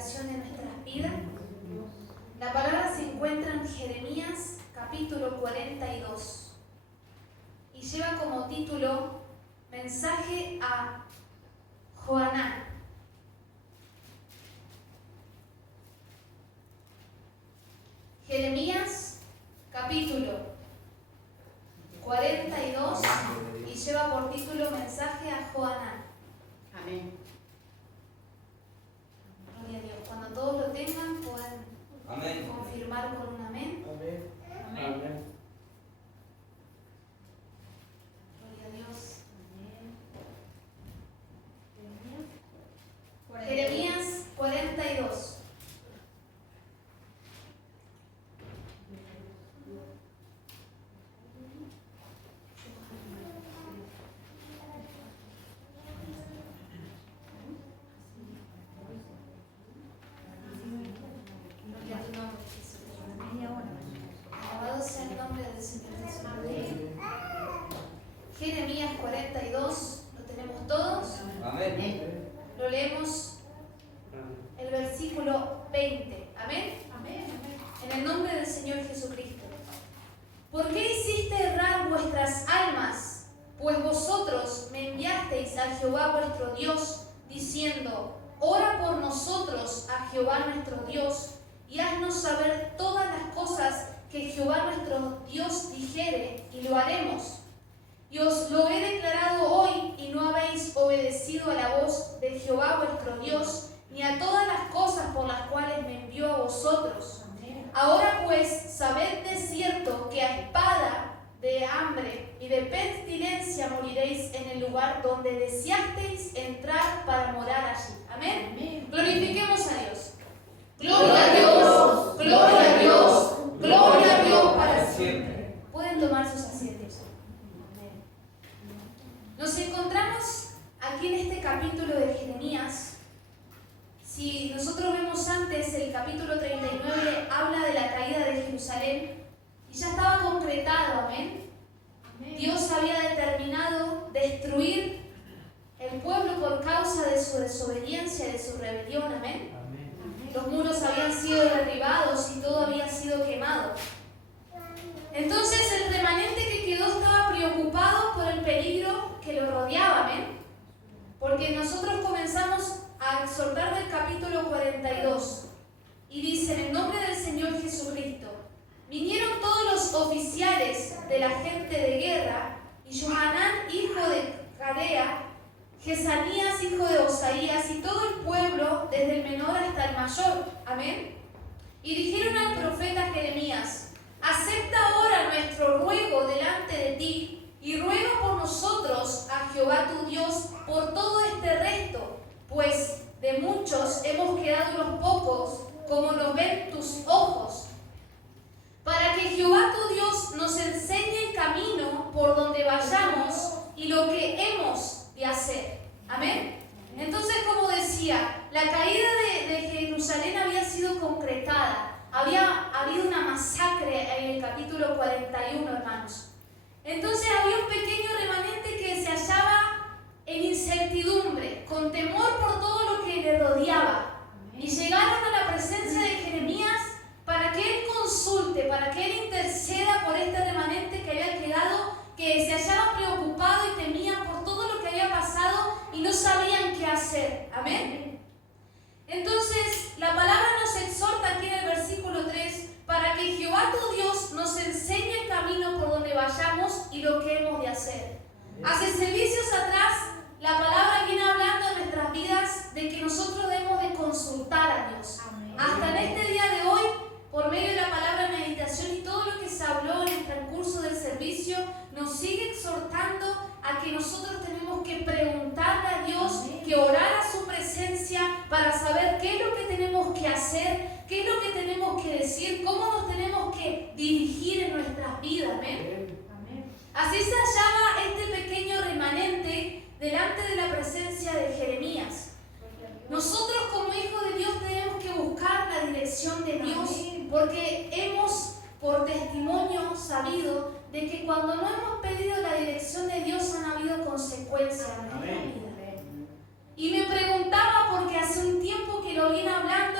edificación de nuestras vidas. La palabra se encuentra en Jeremías capítulo 42 y lleva como título Mensaje a Johanán. Jeremías capítulo 42 y lleva por título Mensaje a Johanán. Amén. Gloria a Dios. Cuando todos lo tengan pueden Amén. confirmar con un amén. Amén. Amén. Amén. Gloria a Dios. Amén. Jeremías 42. Gloria a tu nombre, Jesús. Alabado sea el nombre del Señor Jesús. Jeremías 42, ¿lo tenemos todos? Amén. Lo leemos el versículo 20. Amén. Amén. En el nombre del Señor Jesucristo. ¿Por qué hiciste errar vuestras almas? Pues vosotros me enviasteis a Jehová vuestro Dios, diciendo: ora por nosotros a Jehová nuestro Dios, y haznos saber todas las cosas que Jehová nuestro Dios dijere, y lo haremos. Y os lo he declarado hoy, y no habéis obedecido a la voz de Jehová vuestro Dios, ni a todas las cosas por las cuales me envió a vosotros. Ahora pues, sabed de cierto que a espada, de hambre y de pestilencia moriréis en el lugar donde deseasteis entrar para morar allí. Amén. Amén. Glorifiquemos a Dios. Gloria a Dios, gloria a Dios, gloria a Dios para siempre. Pueden tomar sus asientos. Nos encontramos aquí en este capítulo de Jeremías. Si nosotros vemos antes, el capítulo 39 habla de la caída de Jerusalén y ya estaba concretado, amén. Dios había determinado destruir el pueblo por causa de su desobediencia y de su rebelión, amén. Los muros habían sido derribados y todo había sido quemado. Entonces el remanente que quedó estaba preocupado por el peligro que lo rodeaba, amén. Porque nosotros comenzamos a exhortar del capítulo 42 y dice: en el nombre del Señor Jesucristo vinieron todos los oficiales de la gente de guerra, y Johanán hijo de Cadea, Jesanías hijo de Osaías, y todo el pueblo desde el menor hasta el mayor, amén. Y dijeron al profeta Jeremías: acepta ahora nuestro ruego delante de ti, y ruega por nosotros a Jehová tu Dios por todo este resto, pues de muchos hemos quedado unos pocos, como nos ven tus ojos, para que Jehová tu Dios nos enseñe el camino por donde vayamos y lo que hemos de hacer. Amén. Entonces, como decía, la caída de Jerusalén había sido concretada. Había habido una masacre en el capítulo 41, hermanos. Entonces había un pequeño remanente que se hallaba en incertidumbre, con temor por todo lo que le rodeaba. Y llegaron a la presencia de Jeremías para que él consulte, para que él interceda por este remanente que había quedado, que se hallaba preocupado y temía por todo lo que había pasado y no sabían qué hacer. Amén. Entonces, la palabra nos exhorta aquí en el versículo 3 para que Jehová tu Dios nos enseñe el camino por donde vayamos y lo que hemos de hacer. Hace servicios atrás, la palabra viene hablando en nuestras vidas de que nosotros debemos de consultar a Dios. Hasta en este día de hoy, por medio de la palabra meditación y todo lo que se habló en el transcurso del servicio, nos sigue exhortando a que nosotros tenemos que preguntarle a Dios, que orar a su presencia para saber qué es lo que tenemos que hacer, qué es lo que tenemos que decir, cómo nos tenemos que dirigir en nuestras vidas. Amén. Así se hallaba este pequeño remanente delante de la presencia de Jeremías. Nosotros como hijos de Dios tenemos que buscar la dirección de Dios, porque hemos por testimonio sabido de que cuando no hemos pedido la dirección de Dios han habido consecuencias en nuestra vida. Y me preguntaba, porque hace un tiempo que lo viene hablando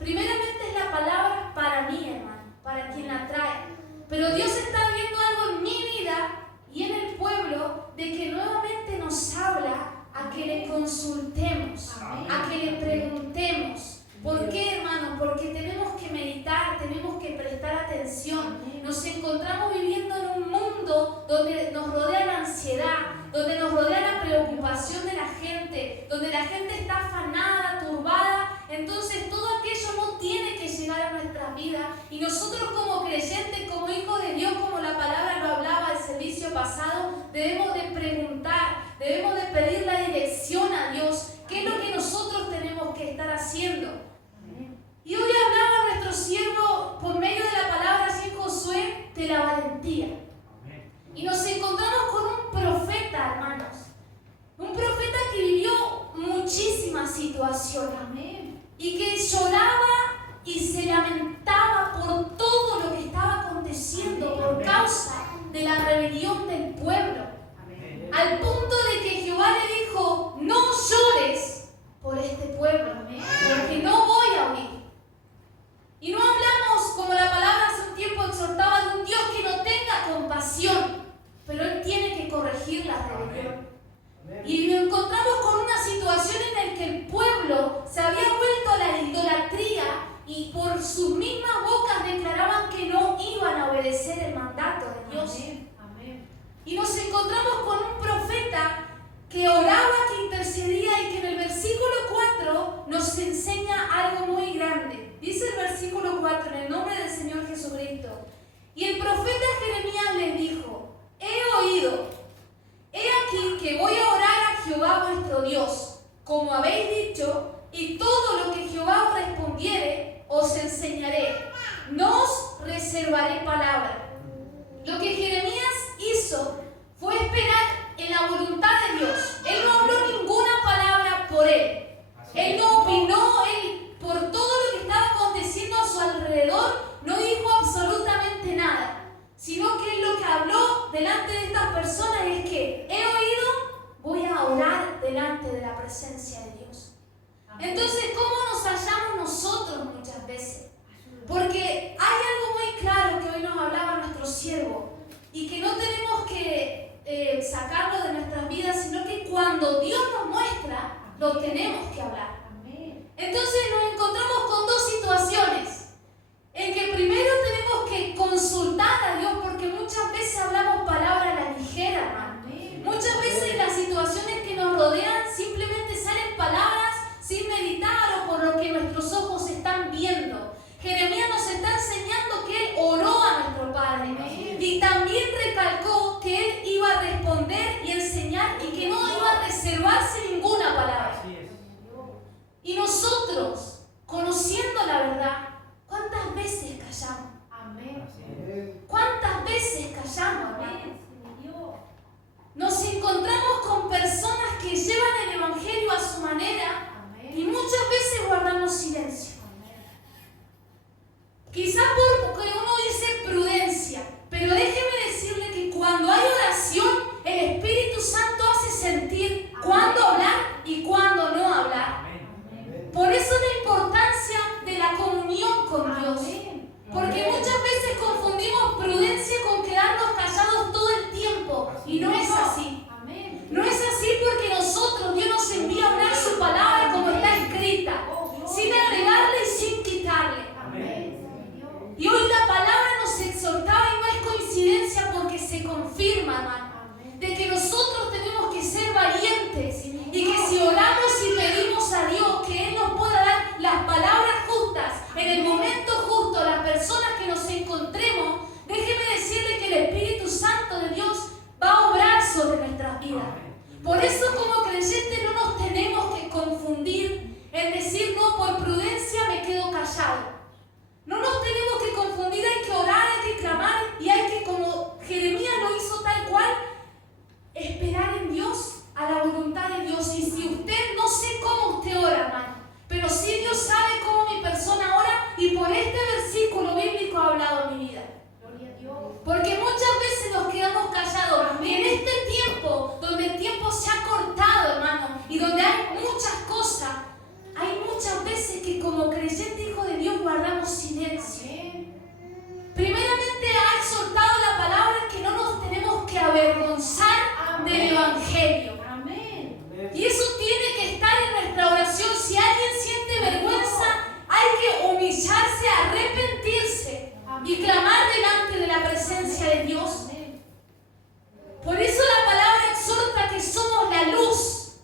primeramente es la palabra para mí, hermano, para quien la trae. Pero Dios está viendo algo en mi vida y en el pueblo de que nuevamente nos habla a que le consultemos, a que le preguntemos. ¿Por qué, hermano? Porque tenemos que meditar, tenemos que prestar atención. Nos encontramos viviendo en un mundo donde nos rodea la ansiedad, donde nos rodea la preocupación de la gente, donde la gente está afanada, turbada. Entonces todo aquello no tiene que llegar a nuestras vidas. Y nosotros como creyentes, como hijos de Dios, como la palabra lo hablaba el servicio pasado, debemos de preguntar, debemos de pedir la dirección a Dios. ¿Qué es lo que nosotros tenemos que estar haciendo? Y hoy hablaba nuestro siervo por medio de la palabra así en Josué de la valentía. Y nos encontramos con un profeta, hermanos. Un profeta que vivió muchísimas situaciones. Y que lloraba y se lamentaba por todo lo que estaba aconteciendo por causa de la rebelión del pueblo. Al punto de que Jehová le dijo: no llores por este pueblo, porque no voy a oír. Y no hablamos, como la palabra hace un tiempo exhortaba, de un Dios que no tenga compasión, pero Él tiene que corregir la rebelión. Y nos encontramos con una situación en la que el pueblo se había vuelto a la idolatría y por sus mismas bocas declaraban que no iban a obedecer el mandato de Dios. Y nos encontramos con un profeta que oraba, que intercedía y que en el versículo 4 nos enseña algo muy grande. Dice el versículo 4, en el nombre del Señor Jesucristo: y el profeta Jeremías le dijo: he oído, he aquí que voy a orar a Jehová vuestro Dios, como habéis dicho, y todo lo que Jehová os respondiere, os enseñaré. No os reservaré palabra. Lo que Jeremías hizo fue esperar en la voluntad de Dios. Él no habló ninguna palabra por él. Él no opinó, él por todo lo que estaba aconteciendo a su alrededor, no dijo absolutamente nada. Sino que él lo que habló delante de estas personas es que he oído, voy a orar delante de la presencia de Dios. Entonces, ¿cómo nos hallamos nosotros muchas veces? Porque hay algo muy claro que hoy nos hablaba nuestro siervo y que no tenemos que sacarlo de nuestras vidas, sino que cuando Dios nos muestra, lo tenemos que hablar. Entonces nos encontramos con dos situaciones. En que primero tenemos que consultar a Dios, porque muchas veces hablamos palabras a la ligera, hermano. Muchas veces las situaciones que nos rodean simplemente salen palabras sin meditar o por lo que nuestros ojos están viendo. Jeremías nos está enseñando que él oró a nuestro Padre y también recalcó que él iba a responder y enseñar y que no iba a reservarse ninguna palabra. Y nosotros, conociendo la verdad, ¿cuántas veces callamos? ¿Cuántas veces callamos, hermano? Nos encontramos con personas que llevan el evangelio a su manera y muchas veces guardamos silencio. Quizás porque uno dice prudencia, pero déjeme decirle que cuando hay oración, el Espíritu Santo hace sentir cuándo hablar y cuándo no hablar. Por eso la importancia de la comunión con Dios. Porque muchas veces confundimos prudencia con quedarnos callados todo el tiempo. Y no es así. No es así porque nosotros, Dios nos envía a hablar su palabra como está escrita, sin agregarle y sin quitarle. Y hoy la palabra nos exhortaba y no es coincidencia porque se confirma, hermano, de que nosotros tenemos que ser valientes y que si oramos y pedimos a Dios que Él nos pueda dar las palabras justas en el momento justo, las personas que nos encontremos, déjeme decirle que el Espíritu Santo de Dios va a obrar sobre nuestras vidas. Por eso como creyentes no nos tenemos que confundir en decir no, por prudencia me quedo callado. No nos tenemos que confundir, hay que orar, hay que clamar y hay que, como Jeremías lo hizo tal cual, esperar en Dios, a la voluntad de Dios. Y si usted, no sé cómo usted ora, hermano, pero sí Dios sabe cómo mi persona ora y por este versículo bíblico ha hablado en mi vida. Porque muchas veces nos quedamos callados. Y en este tiempo, donde el tiempo se ha cortado, hermano, y donde hay muchas cosas, hay muchas veces que como creyente hijo de del Evangelio. Amén. Y eso tiene que estar en nuestra oración. Si alguien siente vergüenza, hay que humillarse, arrepentirse y clamar delante de la presencia de Dios. Por eso la palabra exhorta que somos la luz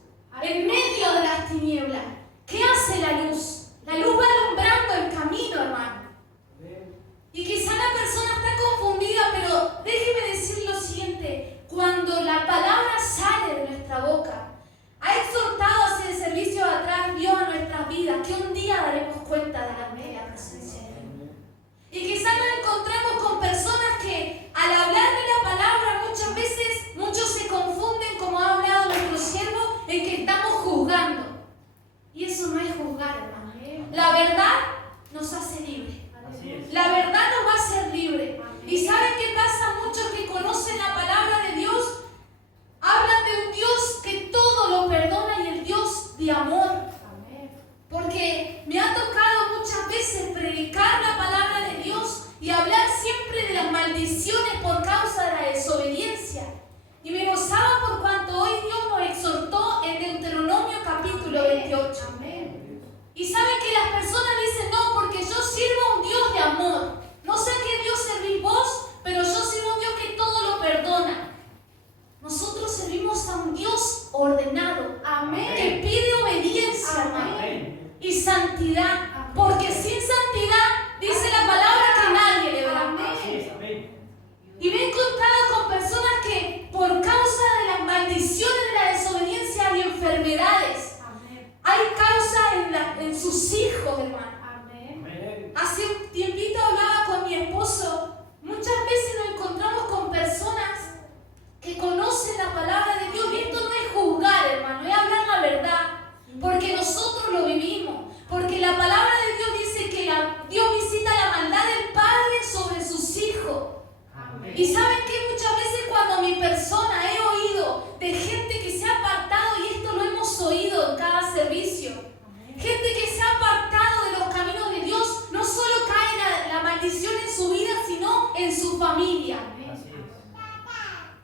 en medio de las tinieblas. ¿Qué hace la luz? La luz va alumbrando el camino, hermano. Y quizá la persona está confundida, pero déjeme decir lo siguiente. Cuando la palabra sale de nuestra boca, ha exhortado hacia el servicio de atrás Dios a nuestras vidas, que un día daremos cuenta delante de la presencia de Dios. Y quizá nos encontramos con personas que al hablar de la palabra muchas veces muchos se confunden, como ha hablado nuestro siervo, en que estamos juzgando. Y eso no es juzgar, hermano. La verdad nos hace libres. La verdad nos va a hacer libre. ¿Y saben qué pasa? Muchos que conocen la palabra de Dios hablan de un Dios que todo lo perdona y el Dios de amor. Porque me ha tocado muchas veces predicar la palabra de Dios y hablar siempre de las maldiciones por causa de la desobediencia. Y me gozaba por cuanto hoy Dios nos exhortó en Deuteronomio capítulo 28. Y saben que las personas dicen, no, porque yo sirvo a un Dios de amor. No sé a qué Dios servís vos, pero yo sirvo a un Dios que todo lo perdona. Nosotros servimos a un Dios ordenado, que pide obediencia, hermano, y santidad. Porque sin santidad, dice la palabra, que nadie le verá. Y me he encontrado con personas que por causa de las maldiciones de la desobediencia hay enfermedades. Hay causa en sus hijos, hermano. Hace un tiempito hablaba con mi esposo. Muchas veces nos encontramos con personas que conocen la palabra de Dios. Y esto no es juzgar, hermano, es hablar la verdad. Porque nosotros lo vivimos. Porque la palabra de Dios dice que Dios visita la maldad del padre sobre sus hijos. Y saben que muchas veces cuando mi persona he oído de gente que se ha apartado, y esto lo hemos oído en cada servicio, gente que se ha apartado de los caminos de Dios, no solo cae la maldición en su vida, sino en su familia.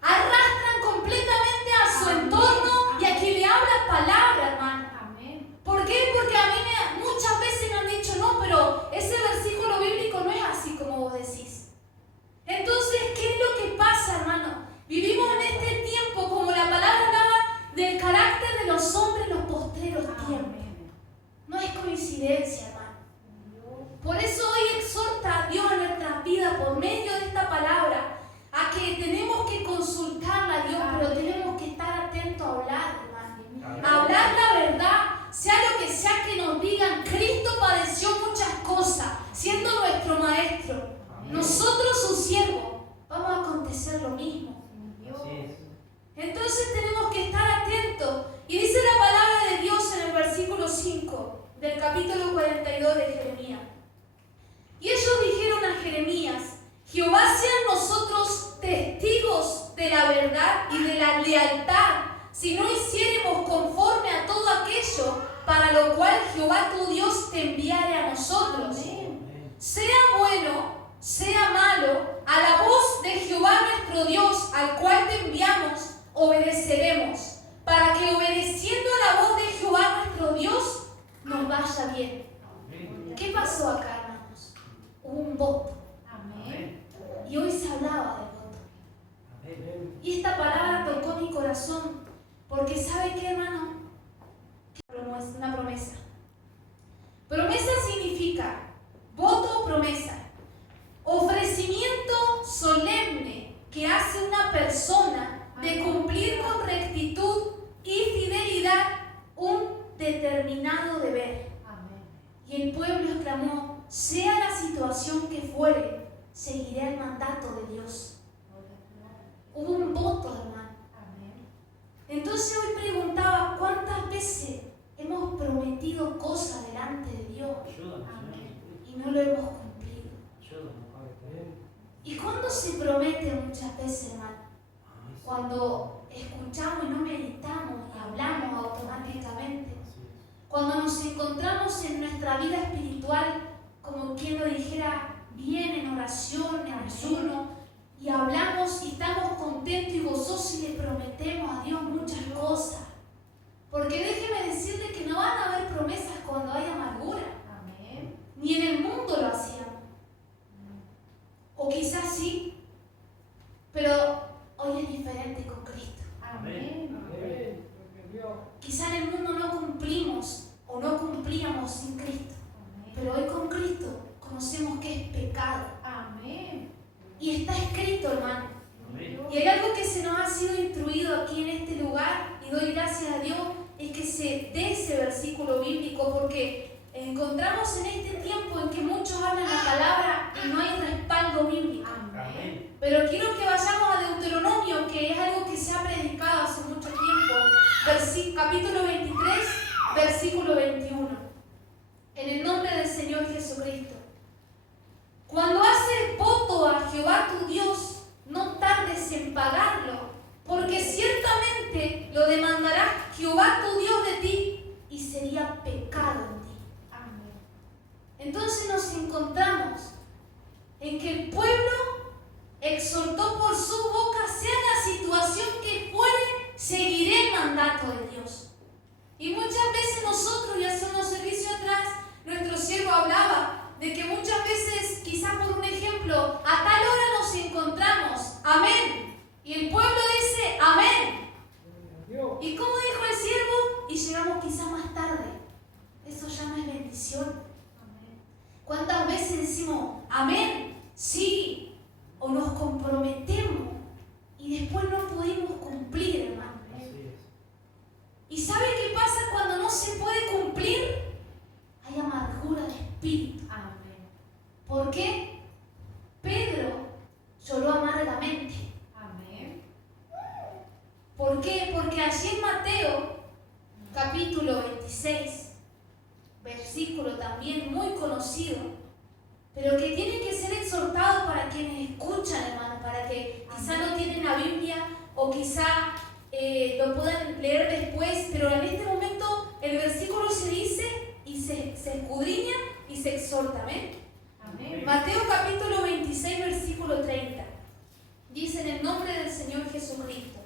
Arrastran completamente a su entorno y a quien le habla palabra, hermano. ¿Por qué? Porque a mí muchas veces me han dicho, no, pero ese versículo bíblico no es así como vos decís. Entonces, ¿qué es lo que pasa, hermano? Vivimos en este tiempo, como la palabra hablaba, del carácter de los hombres en los postreros tiempos. No es coincidencia, hermano. Por eso hoy exhorta a Dios a nuestras vidas por medio de esta palabra, a que tenemos que consultarla a Dios, pero tenemos que estar atentos a hablar, hermano. A hablar la verdad, sea lo que sea que nos digan. Cristo padeció muchas cosas, siendo nuestro maestro. Nosotros, sus siervos, vamos a acontecer lo mismo. Entonces tenemos que estar atentos. Y dice la palabra de Dios en el versículo 5 del capítulo 42 de Jeremías. Y ellos dijeron a Jeremías, Jehová sean nosotros testigos de la verdad y de la lealtad, si no hiciéremos conforme a todo aquello para lo cual Jehová tu Dios te enviare a nosotros. Sea bueno, sea malo, a la voz de Jehová nuestro Dios, al cual te enviamos, obedeceremos, para que obedeciendo a la voz de Jehová nuestro Dios, nos vaya bien. ¿Qué pasó acá, hermanos? Hubo un voto. Y hoy se hablaba del voto. Y esta palabra tocó mi corazón, porque ¿sabe qué, hermano? Es una promesa. Promesa significa voto o promesa. Ofrecimiento solemne que hace una persona de cumplir con rectitud y fidelidad un determinado deber. Y el pueblo exclamó, sea la situación que fuere, seguiré el mandato de Dios. Hubo un voto, hermano. Entonces hoy preguntaba, ¿cuántas veces hemos prometido cosas delante de Dios y no lo hemos cumplido? ¿Y cuándo se promete muchas veces, hermano? Cuando escuchamos y no meditamos y hablamos automáticamente. Cuando nos encontramos en nuestra vida espiritual, como quien lo dijera, bien en oración, en ayuno, y hablamos y estamos contentos y gozosos y le prometemos a Porque déjeme decirle que no van a haber promesas cuando hay amargura. Amén. Ni en el mundo lo hacían. O quizás sí, pero hoy es diferente con Cristo. Amén. Amén. Quizás en el mundo no cumplimos o no cumplíamos sin Cristo. Amén. Pero hoy con Cristo conocemos que es pecado. Amén. Y está escrito, hermano. Amén. Y hay algo que se nos ha sido instruido aquí en este lugar, y doy gracias a Dios, es que se dé ese versículo bíblico, porque encontramos en este tiempo en que muchos hablan la palabra y no hay respaldo bíblico. Amén. Pero quiero que vayamos a Deuteronomio, que es algo que se ha predicado hace mucho tiempo, capítulo 23, versículo 21. En el nombre del Señor Jesucristo. Cuando haces voto a Jehová tu Dios, no tardes en pagarlo, porque ciertamente lo demandará Jehová tu Dios de ti y sería pecado en ti. Amén. Entonces nos encontramos en que el pueblo exhortó por su boca, sea la situación que fuere, seguiré el mandato de Dios. Y muchas veces nosotros, y hace unos servicios atrás, nuestro siervo hablaba de que muchas veces, quizás por un ejemplo, a tal hora nos encontramos, amén, y el pueblo dice amén. ¿Y cómo dijo el siervo? Y llegamos quizás más tarde. Eso ya no es bendición. Amén. ¿Cuántas veces decimos amén? Sí, o nos comprometemos y después no pudimos cumplir, hermano? Así es. ¿Y sabe qué pasa cuando no se puede cumplir? Hay amargura de espíritu. Amén. ¿Por qué? Pedro lloró amargamente. Amén. ¿Por qué? Porque allí en Mateo, capítulo 26, versículo también muy conocido, pero que tiene que ser exhortado para quienes escuchan, hermano, para que quizá no tienen la Biblia o quizá lo puedan leer después, pero en este momento el versículo se dice y se escudriña y se exhorta. ¿Ven? Amén. Mateo capítulo 26, versículo 30. Dice: en el nombre del Señor Jesucristo.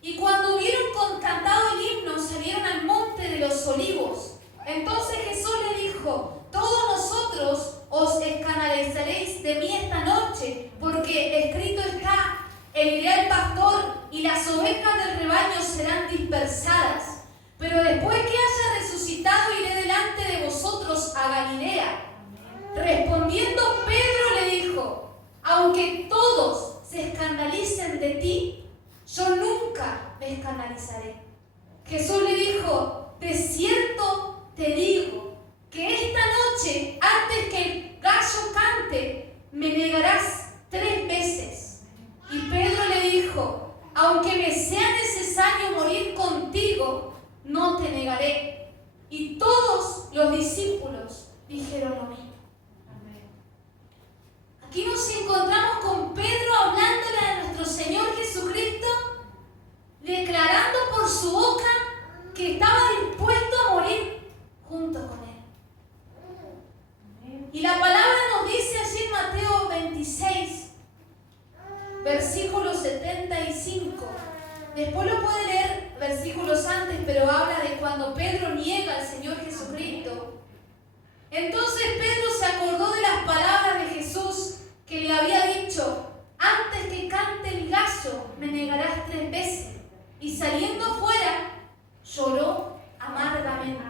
Y cuando hubieron cantado el himno, salieron al monte de los olivos. Entonces Jesús le dijo: todos nosotros os escandalizaréis de mí esta noche, porque escrito está: heriré al pastor y las ovejas del rebaño serán dispersadas. Pero después que haya resucitado, iré delante de vosotros a Galilea. Respondiendo Pedro le dijo: aunque todos se escandalicen de ti, yo nunca me escandalizaré. Jesús le dijo: de cierto te digo que esta noche, antes que el gallo cante, me negarás 3 veces. Y Pedro le dijo: aunque me sea necesario morir contigo, no te negaré. Y todos los discípulos dijeron lo mismo. Amén. Aquí nos encontramos con Pedro hablándole a nuestro Señor Jesucristo, declarando por su boca que estaba dispuesto a morir junto con Él. Amén. Y la palabra nos dice así en Mateo 26, versículo 75. Después lo puede leer versículos antes, pero habla de cuando Pedro niega al Señor Jesucristo. Entonces Pedro se acordó de las palabras de Jesús que le había dicho: antes que cante el gallo, me negarás 3 veces. Y saliendo fuera, lloró amargamente.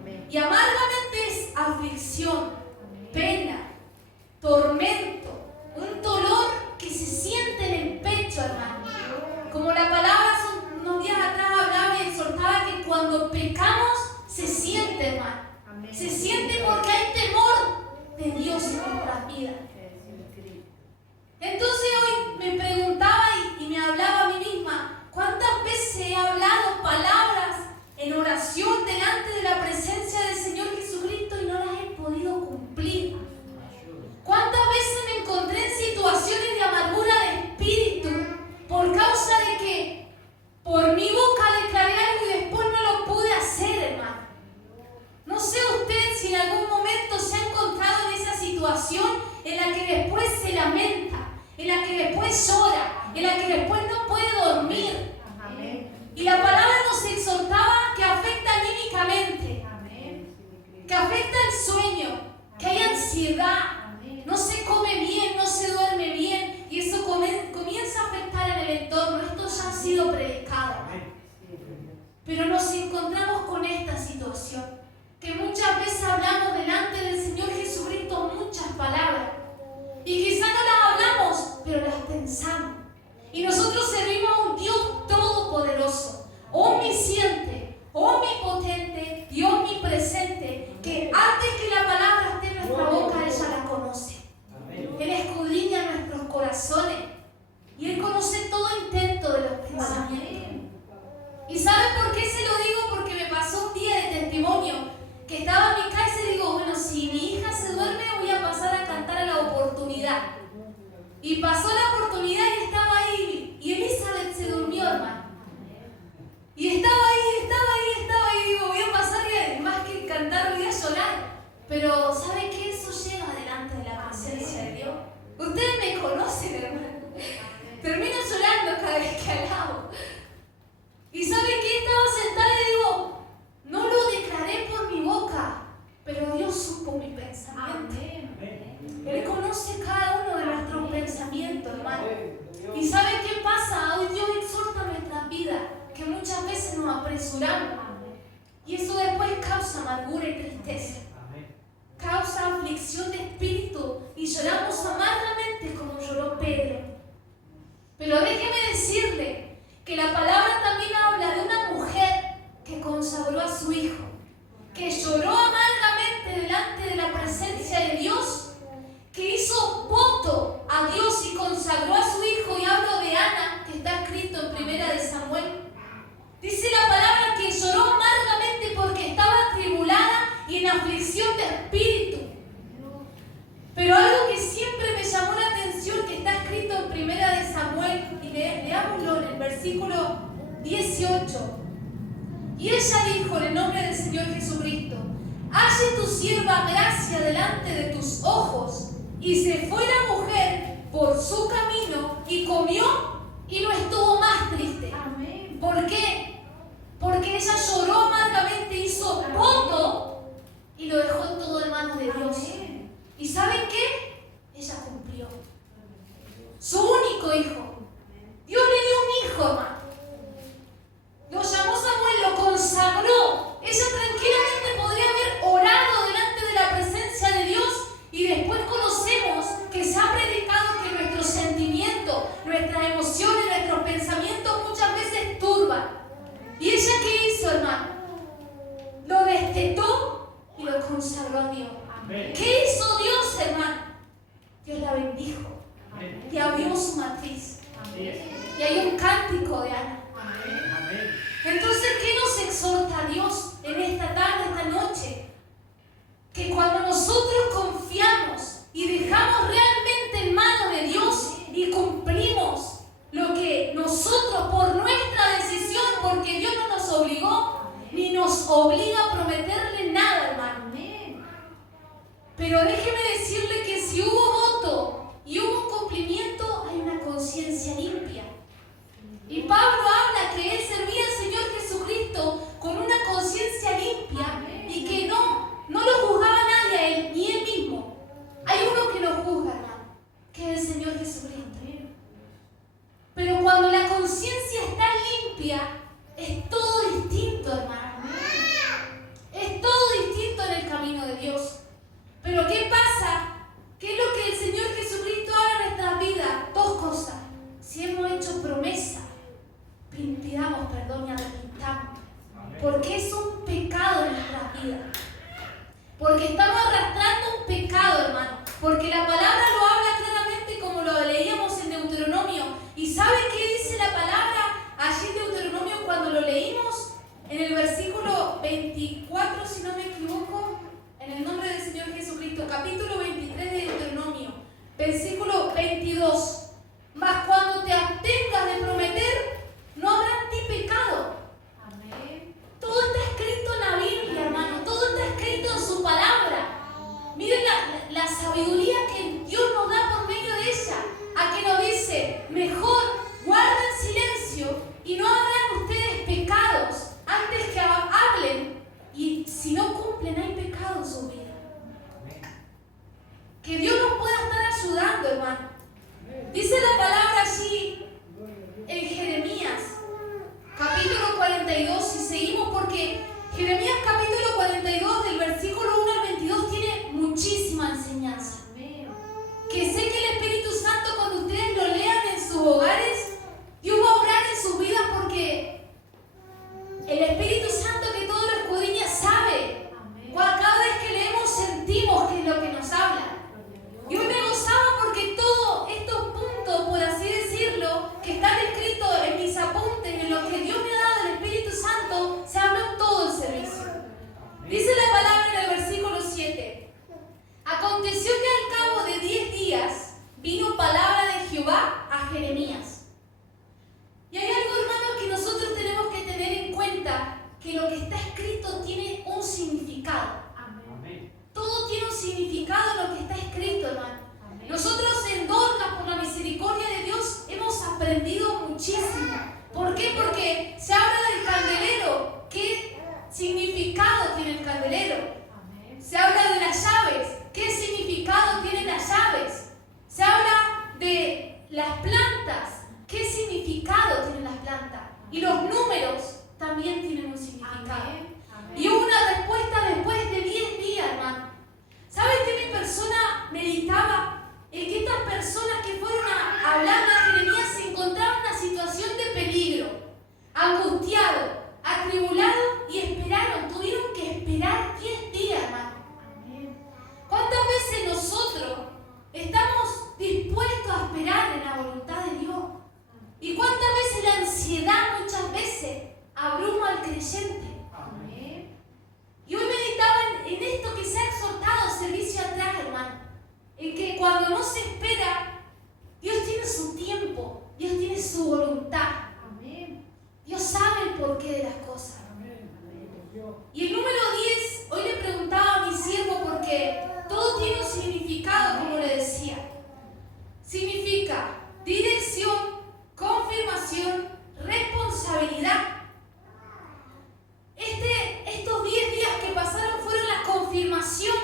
Amén. Y amargamente es aflicción, Amén. pena, tormento, un dolor que se siente en el pecho, hermano. Como la palabra unos días atrás hablaba y exhortaba que cuando pecamos se siente, hermano. Amén. Se siente porque hay temor de Dios en nuestras vidas. Entonces hoy me preguntaba y me hablaba a mí misma: ¿cuántas veces he hablado palabras en oración delante de la presencia del Señor Jesucristo y no las he podido cumplir? ¿Cuántas veces me encontré en situaciones de amargura de espíritu por causa de que por mi boca declaré algo y después no lo pude hacer, hermano? No sé usted si en algún momento se ha encontrado en esa situación en la que después se lamenta, en la que después llora, en la que después no puede dormir. Amén. Y la palabra nos sido predicado. Pero nos encontramos con esta situación, que muchas veces hablamos delante del Señor Jesucristo muchas palabras, y quizá no las hablamos, pero las pensamos. Y nosotros servimos a un Dios todopoderoso, omnisciente, omnipotente y omnipresente, que antes que la palabra esté en nuestra boca, ella la conoce. Él escudriña nuestros corazones y Él conoce todo intento de los pensamientos. ¿Y saben por qué se lo digo? Porque me pasó un día de testimonio que estaba en mi casa y digo, bueno, si mi hija se duerme voy a pasar a cantar a la oportunidad. Y pasó la oportunidad y estaba ahí, y Elizabeth se durmió, hermano. Y estaba ahí, digo, voy a pasar y más que cantar voy a llorar. Pero ¿sabe qué? Eso llega delante de la presencia de Dios. Ustedes me conocen, hermano. Termino llorando cada vez que alabo. ¿Y sabe qué? Estaba sentada y digo, no lo declaré por mi boca, pero Dios supo mi pensamiento. Él conoce cada uno de nuestros pensamientos, hermano. ¿Y sabe qué pasa? Hoy Dios exhorta nuestras vidas, que muchas veces nos apresuramos. Y eso después causa amargura y tristeza. Causa aflicción de espíritu y lloramos amargamente como lloró Pedro. Pero déjeme decirle que la palabra también habla de una mujer que consagró a su hijo, que lloró amargamente delante de la presencia de Dios, que hizo voto a Dios y consagró a su hijo. Y hablo de Ana, que está escrito en 1 de Samuel. Dice la palabra que lloró amargamente porque estaba atribulada y en aflicción de espíritu. Pero algo que siempre me llamó la atención, que está escrito en 1 de Samuel, y leámoslo en el versículo 18. Y ella dijo en el nombre del Señor Jesucristo: halle tu sierva gracia delante de tus ojos. Y se fue la mujer por su camino y comió y no estuvo más triste. Amén. ¿Por qué? Porque ella lloró amargamente, hizo voto y lo dejó todo en manos de Dios. Amén. ¿Y saben qué? Ella cumplió. Su único hijo. Dios le dio un hijo, hermano. Lo llamó Samuel, lo consagró. Ella tranquilamente podría haber orado delante de la presencia de Dios. Y después conocemos que se ha predicado que nuestros sentimientos, nuestras emociones, nuestros pensamientos muchas veces turban. ¿Y ella qué hizo, hermano? Lo destetó y lo consagró a Dios. ¿Qué hizo Dios, hermano? Dios la bendijo y abrió su matriz. Y hay un cántico de Ana. Entonces, ¿qué nos exhorta Dios en esta tarde, esta noche? Que cuando nosotros confiamos y dejamos realmente en manos de Dios y cumplimos lo que nosotros por nuestra decisión, porque Dios no nos obligó ni nos obliga a prometerle nada, hermano. Pero déjeme decirle que si hubo voto y hubo un cumplimiento, hay una conciencia limpia. Y Pablo habla que él servía al Señor Jesucristo con una conciencia limpia y que no lo juzgaba nadie a él, ni él mismo. Hay uno que lo juzga, hermano, que es el Señor Jesucristo. Pero cuando la conciencia está limpia, es todo distinto, hermano. Es todo distinto en el camino de Dios. Pero ¿qué pasa? ¿Qué es lo que el Señor Jesucristo haga en nuestras vidas? Dos cosas. Si hemos hecho promesa, pidamos perdón y arrepintamos. Porque es un pecado en nuestras vidas. Porque estamos arrastrando un pecado, hermano. Porque la palabra lo habla claramente, como lo leíamos en Deuteronomio. ¿Y sabe qué dice la palabra allí en Deuteronomio cuando lo leímos? En el versículo Y los números también tienen un significado. Amén. Y hubo una respuesta después de 10 días, hermano. ¿Saben qué mi persona meditaba? En que estas personas que fueron a hablar a Jeremías se encontraban en una situación de peligro, angustiado, atribulado y esperaron, tuvieron que esperar 10 días, hermano. Amén. ¿Cuántas veces nosotros estamos dispuestos a esperar en la voluntad de Dios? ¿Y cuántas veces la ansiedad muchas veces abruma al creyente? Amén. Y hoy meditaba en esto que se ha exhortado servicio atrás, hermano. En que cuando no se espera, Dios tiene su tiempo, Dios tiene su voluntad. Amén. Dios sabe el porqué de las cosas. Y el número 10, hoy le preguntaba a mi siervo porque todo tiene un significado, como le decía. Significa dirección, confirmación, responsabilidad. Estos 10 días que pasaron fueron la confirmación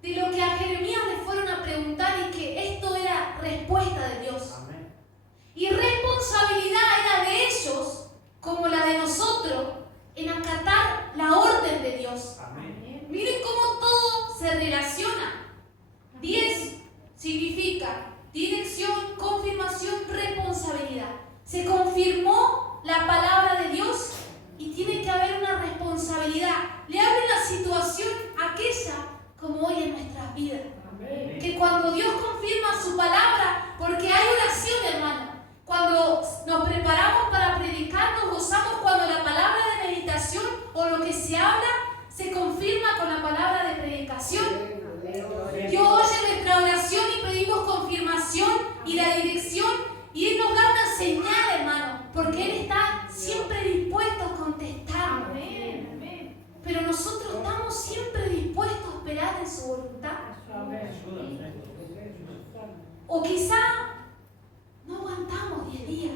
de lo que a Jeremías le fueron a preguntar y que esto era respuesta de Dios. Amén. Y responsabilidad era de ellos, como la de nosotros, en acatar la orden de Dios. Amén. Miren cómo todo se relaciona. 10 significa dirección, confirmación, responsabilidad. Se confirmó la palabra de Dios y tiene que haber una responsabilidad. Le hablo en la situación aquella como hoy en nuestras vidas. Amén. Que cuando Dios confirma su palabra, porque hay oración, hermano. Cuando nos preparamos para predicar, nos gozamos cuando la palabra de meditación o lo que se habla se confirma con la palabra de predicación. Dios oye nuestra oración y pedimos confirmación y la dirección, y Él nos da una señal, hermano, porque Él está siempre dispuesto a contestar. Amén. Amén. Pero nosotros estamos siempre dispuestos a esperar en su voluntad. O quizá no aguantamos 10 días.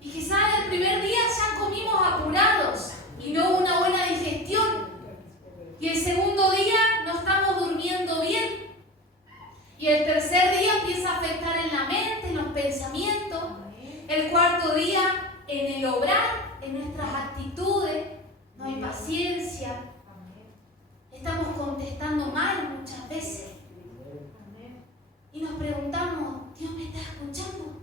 Y quizá en el primer día ya comimos apurados y no hubo una buena digestión. Y el segundo día no estamos durmiendo bien. Y el tercer día empieza a afectar en la mente, en los pensamientos. El cuarto día en el obrar, en nuestras actitudes. No hay paciencia. Estamos contestando mal muchas veces. Y nos preguntamos, ¿Dios me está escuchando?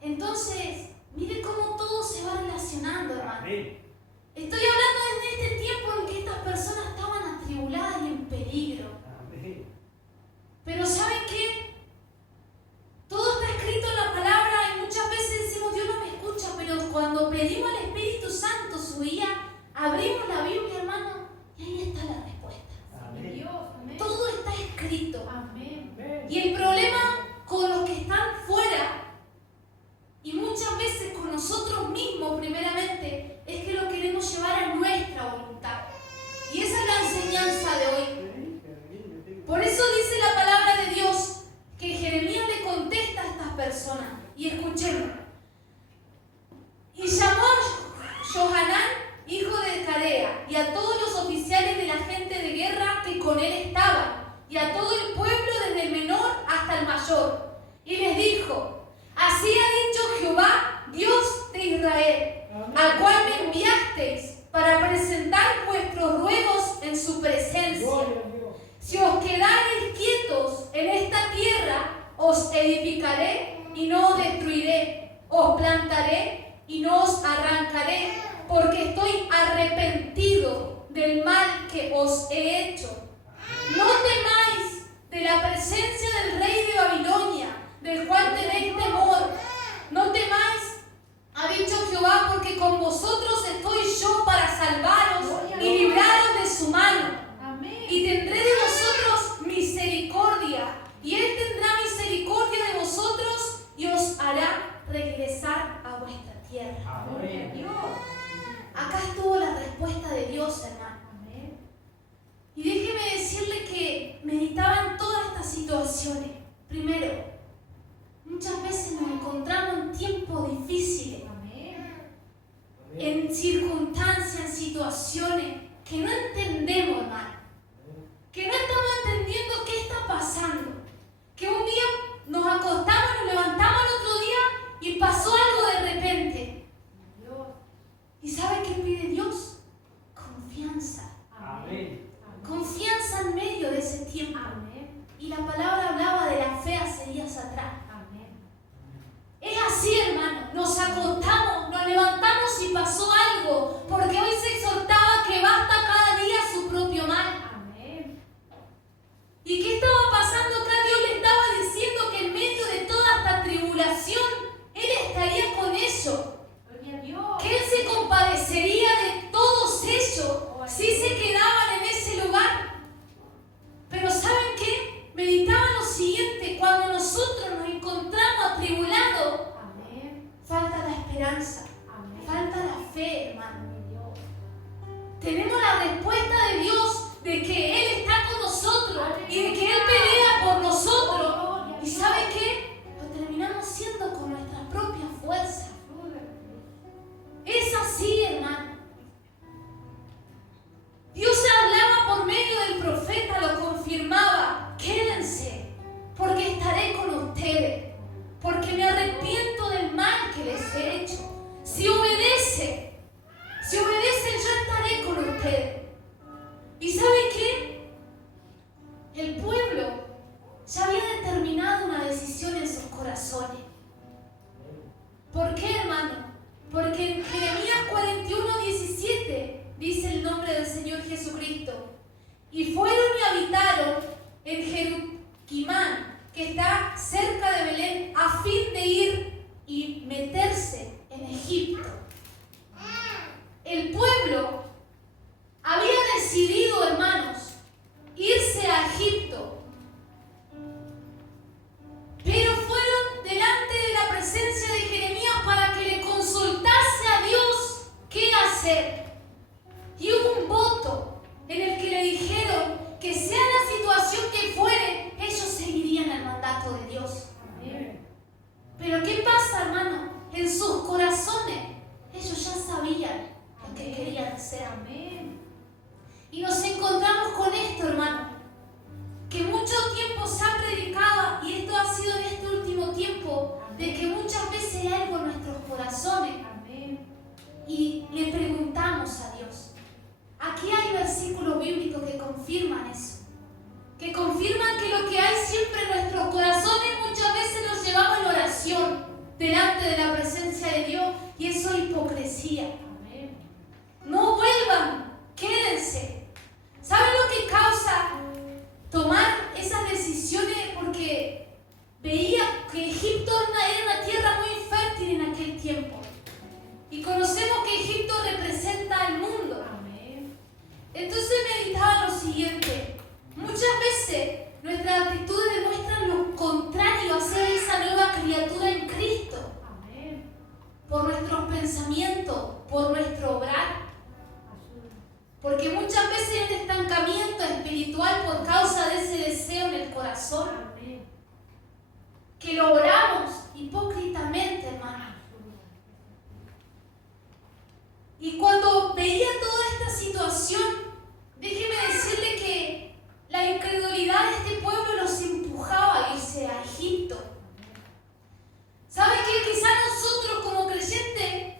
Entonces, mire cómo todo se va relacionando, hermano. Estoy hablando desde este tiempo en que estas personas estaban atribuladas y en peligro. Pero ¿saben qué? Todo está escrito en la palabra y muchas veces decimos, Dios no me escucha, pero cuando pedimos al Espíritu Santo su guía, abrimos la Biblia, hermano, y ahí está la respuesta. Dios. Amén. Todo está escrito. Amén. Y el problema con los que están fuera, y muchas veces con nosotros mismos primeramente, es que lo queremos llevar a nuestra voluntad. Y esa es la enseñanza de hoy. Por eso dice la palabra de Dios que Jeremías le contesta a estas personas. Y escuchemos. Y llamó a Johanán, hijo de Carea, y a todos los oficiales de la gente de guerra que con él estaban, y a todo el pueblo desde el menor hasta el mayor. Y les dijo, así ha dicho Jehová, Dios de Israel, al cual me enviasteis para presentar vuestros ruegos en su presencia. Si os quedareis quietos en esta tierra, os edificaré y no os destruiré, os plantaré y no os arrancaré, porque estoy arrepentido del mal que os he hecho. No temáis de la presencia del rey de Babilonia, del cual tenéis temor. No temáis, ha dicho Jehová, porque con vosotros estoy yo para salvaros y libraros de su mano. Y tendré de vosotros misericordia, y Él tendrá misericordia de vosotros y os hará regresar a vuestra tierra. Acá estuvo la respuesta de Dios, hermano. Y déjeme decirle que meditaba en todas estas situaciones. Primero, muchas veces nos encontramos en tiempos difíciles, en circunstancias, en situaciones que no entendemos, hermano. Que no estamos entendiendo qué está pasando. Que un día nos acostamos, nos levantamos el otro día y pasó algo de repente. esperanza. Amén. Falta la fe, hermano. Amén, Dios. Tenemos la respuesta de Dios de que Él está con nosotros y de que Él pelea por nosotros. ¿Y sabe qué? Lo terminamos siendo con nuestras propias fuerzas. Es así, hermano. Dios hablaba por medio del profeta, lo confirmaba. Quédense, porque estaré con ustedes, porque me arrepiento del mal que les he hecho. Si obedecen, yo estaré con ustedes. ¿Y saben qué? El pueblo ya había determinado una decisión en sus corazones. ¿Por qué, hermano? Porque en Jeremías 41:17 dice el nombre del Señor Jesucristo. Y fueron y habitaron en Jeruquimán, que está cerca de Belén, a fin de ir y meterse en Egipto. El pueblo había decidido, hermanos, irse a Egipto. Pero fueron delante de la presencia de Jeremías para que le consultase a Dios qué hacer. Y hubo un voto en el que le dijeron que sea la situación que fuere, ellos seguirían el mandato de Dios. Amén. Pero ¿qué pasa, hermano? En sus corazones, ellos ya sabían lo que querían hacer. Amén. Y nos encontramos con esto, hermano, que mucho tiempo se ha predicado, y esto ha sido en este último tiempo, de que muchas veces hay algo en nuestros corazones Amén. y le preguntamos a Dios. Aquí hay versículos bíblicos que confirman eso, que confirman que lo que hay siempre en nuestros corazones muchas veces nos llevamos en oración delante de la presencia de Dios, y eso es hipocresía. Amén. No vuelvan, quédense. ¿Saben lo que causa tomar esas decisiones? Porque veía que Egipto era una tierra muy fértil en aquel tiempo. Y conocemos que Egipto representa al mundo. Amén. Entonces meditaba lo siguiente. Muchas veces nuestras actitudes demuestran lo contrario a ser esa nueva criatura en Cristo. Amén. Por nuestros pensamientos, por nuestro obrar. Porque muchas veces hay un estancamiento espiritual por causa de ese deseo en el corazón, Amén. que lo oramos hipócritamente, hermano. Y cuando veía toda esta situación, déjeme decirle que la incredulidad de este pueblo los empujaba a irse a Egipto. ¿Sabe qué? Quizás nosotros como creyentes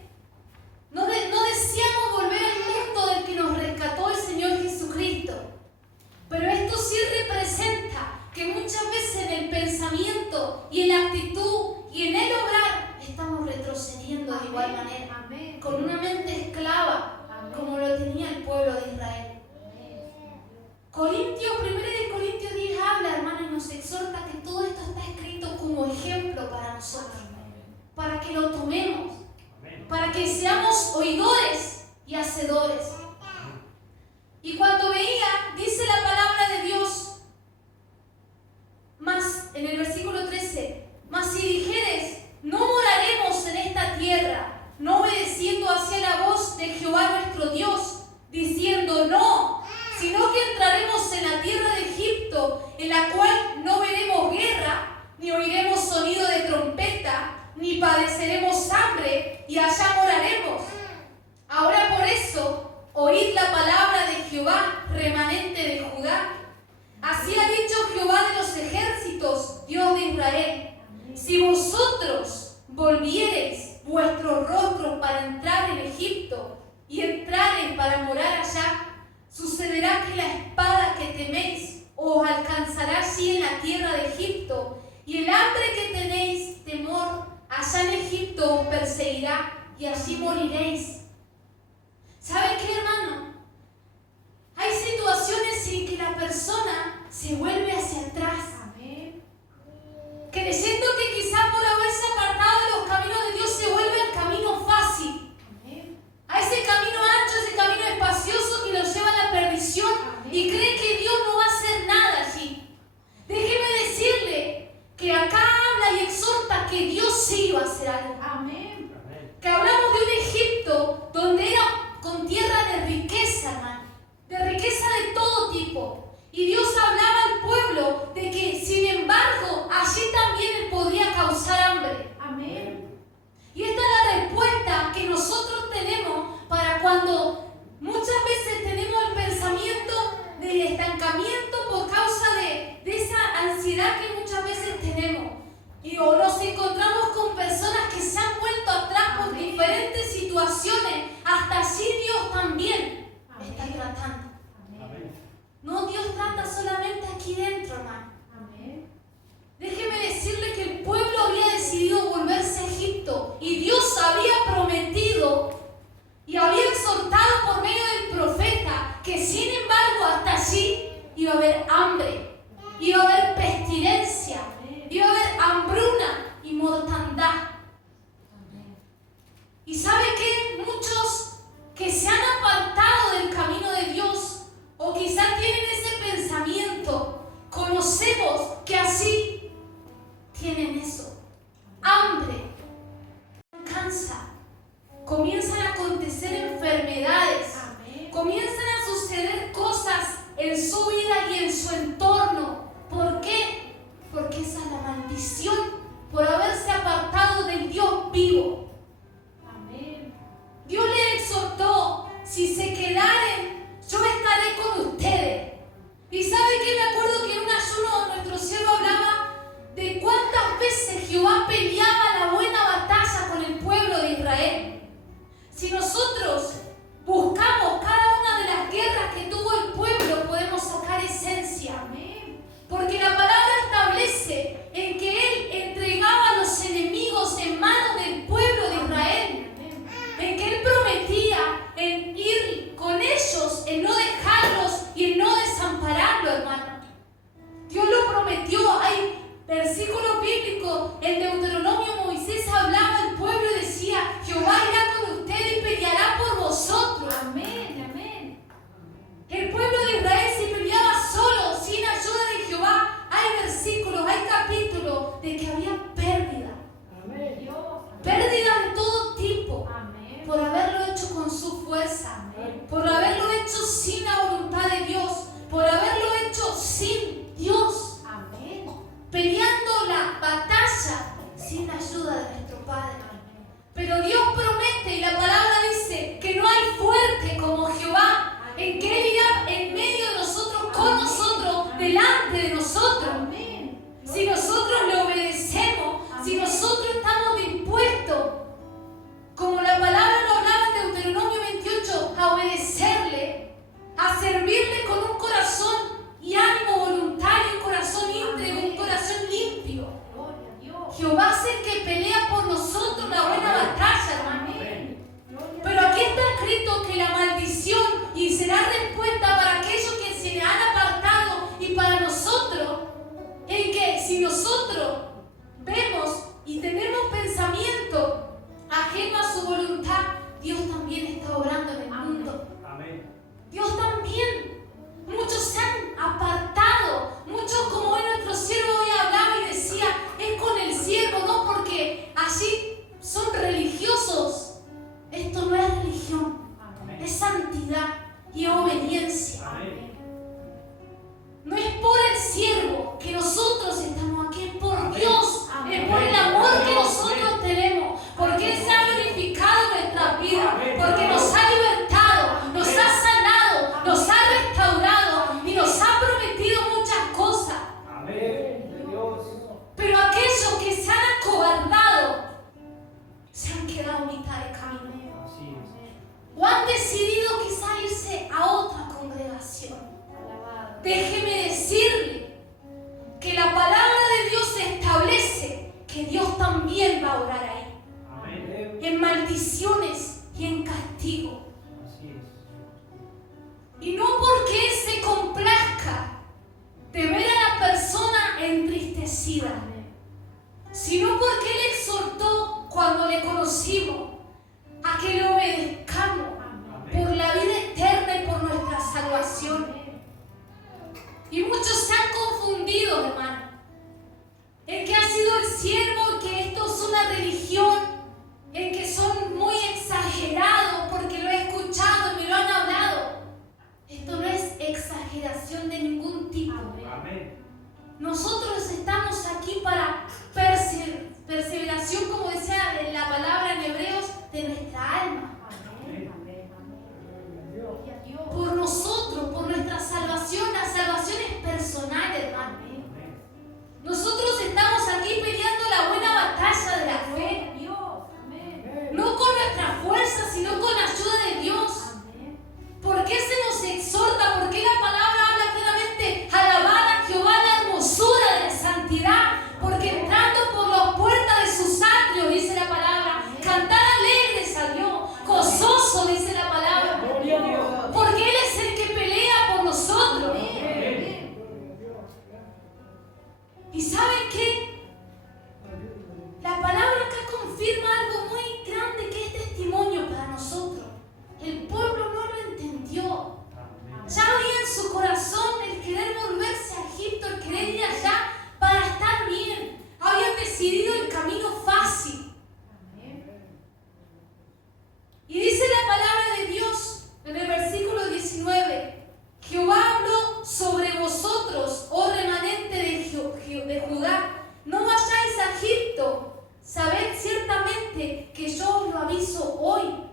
no deseamos volver al mundo del que nos rescató el Señor Jesucristo. Pero esto sí representa que muchas veces en el pensamiento y en la actitud y en el obrar estamos retrocediendo de igual manera, Amén. con una mente esclava como lo tenía el pueblo de Israel. Corintios, 1 Corintios 10 habla, hermano, y nos exhorta que todo esto está escrito como ejemplo para nosotros, para que lo tomemos, para que seamos oidores y hacedores. Y cuando veía, dice la palabra de Dios, más en el versículo 13, mas si dijeres, no moraremos en esta tierra, no obedeciendo hacia la voz de Jehová nuestro Dios, diciendo no, sino que entraremos en la tierra de Egipto, en la cual no veremos guerra, ni oiremos sonido de trompeta, ni padeceremos hambre, y allá moraremos. Ahora por eso, oíd la palabra de Jehová, remanente de Judá. Así ha dicho Jehová de los ejércitos, Dios de Israel. Si vosotros volviereis vuestros rostros para entrar en Egipto, y entrareis para morar allá, sucederá que la espada que teméis os alcanzará allí en la tierra de Egipto, y el hambre que tenéis temor allá en Egipto os perseguirá, y allí moriréis. ¿Saben qué, hermano? Hay situaciones en que la persona se vuelve hacia atrás, Amén. creyendo que quizá por haberse apartado de los caminos de Dios se vuelve al camino fácil, Amén. a ese camino ancho, ese camino espacioso que los lleva a la perdición, y cree que Dios no va a hacer nada allí. Déjeme decirle que acá habla y exhorta que Dios sí va a hacer algo. Amén. Que habla situaciones, hasta allí Dios también está Amén. tratando. Amén. No, Dios trata solamente aquí dentro, hermano. Amén. Déjeme decirle que el pueblo había decidido volverse a Egipto y Dios había prometido y había exhortado por medio del profeta que sin embargo hasta allí iba a haber hambre, iba a haber pestilencia, iba a haber hambruna y mortandad. Amén. ¿Y sabe qué? Muchos que se han apartado del camino de Dios o quizás tienen ese pensamiento, conocemos que así tienen eso, hambre, cansa, comienzan a acontecer enfermedades, Amén. comienzan a suceder cosas en su vida y en su entorno. ¿Por qué? Porque esa es la maldición por haberse apartado del Dios vivo. Amén. Dios le exhortó, si se quedaren, yo estaré con ustedes. ¿Y sabe qué? Me acuerdo que en un ayuno nuestro siervo hablaba de cuántas veces Jehová peleaba la buena batalla con el pueblo de Israel. Si nosotros buscamos cada una de las guerras que tuvo el pueblo, podemos sacar esencia. Amén. Porque la palabra establece en que Él entregaba a los enemigos en manos del pueblo de Israel. Amén. En que Él prometía en ir con ellos, en no dejarlos y en no desampararlo, hermano. Dios lo prometió. Hay versículos bíblicos en Deuteronomio. Moisés hablaba al pueblo y decía: Jehová irá con ustedes y peleará por vosotros. Amén. Amén. El pueblo de Israel se peleaba solo, sin ayuda de Jehová. Hay versículos, hay capítulos de que había pérdida. Amén. Dios. Pérdida de todo tipo. Amén. Por haberlo hecho con su fuerza. Amén. Por haberlo hecho sin la voluntad de Dios. Por haberlo hecho sin Dios. Amén. Peleando la batalla sin la ayuda de nuestro Padre. Pero Dios promete y la palabra dice que no hay fuerte como Jehová, en que Él irá en medio de nosotros, con nosotros, delante de nosotros. Amén. Si nosotros le obedecemos, si nosotros estamos dispuestos, como la palabra lo hablaba en Deuteronomio 28, a obedecerle, a servirle con un corazón y ánimo voluntario, un corazón íntegro, un corazón limpio. Gloria a Dios. Jehová es el que pelea por nosotros la buena batalla, hermano. Amén. Gloria a Pero aquí está escrito que la maldición y será respuesta para aquellos que se han apartado y para nosotros, en que si nosotros vemos y tenemos pensamiento ajeno a su voluntad, Dios también está obrando en el mundo. Amén. Dios también. Muchos se han apartado, muchos como hoy nuestro siervo hoy hablaba y decía, es con el siervo, no porque allí son religiosos. Esto no es religión, Amén. es santidad y obediencia. Amén. No es por el siervo que nosotros estamos aquí, es por Amén. Dios, Amén. es por el amor que Amén. nosotros tenemos, porque Él se ha glorificado en nuestras vidas, Amén. porque nos ha libertado, nos ha sanado, nos ha restaurado y nos ha prometido muchas cosas. Amén. Dios. Pero aquellos que se han acobardado se han quedado a mitad de camino Así es. o han decidido quizá irse a otra congregación. Alabado. Déjeme decirle que la palabra de Dios establece que Dios también va a orar ahí, Amén. en maldiciones y en castigo. Así es. Y no porque Él se complazca de ver a la persona entristecida, Amén. sino porque Él exhortó cuando le conocimos a que le obedezcamos Amén. por la vida eterna y por nuestra salvación. Amén. Y muchos se han confundido, hermano, en que ha sido el siervo, que esto es una religión, en que son muy exagerados porque lo he escuchado y me lo han hablado. Esto no es exageración de ningún tipo. Amén. Nosotros estamos aquí para perseveración, como decía en la palabra en Hebreos, lo aviso hoy.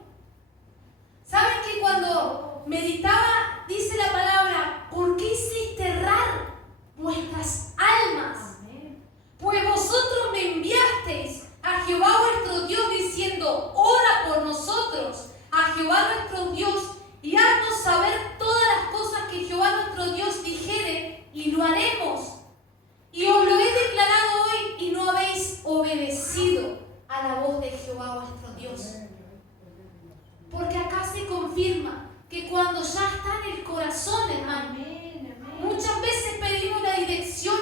¿Saben que cuando meditaba, dice la palabra, ¿por qué hiciste errar vuestras almas? Amén. Pues vosotros me enviasteis a Jehová vuestro Dios diciendo, ora por nosotros, a Jehová nuestro Dios, y haznos saber todas las cosas que Jehová nuestro Dios dijere, y lo haremos. Y os lo he declarado hoy, y no habéis obedecido a la voz de Jehová vuestro Dios. Porque acá se confirma que cuando ya está en el corazón, hermano, Amén. Amén. muchas veces pedimos la dirección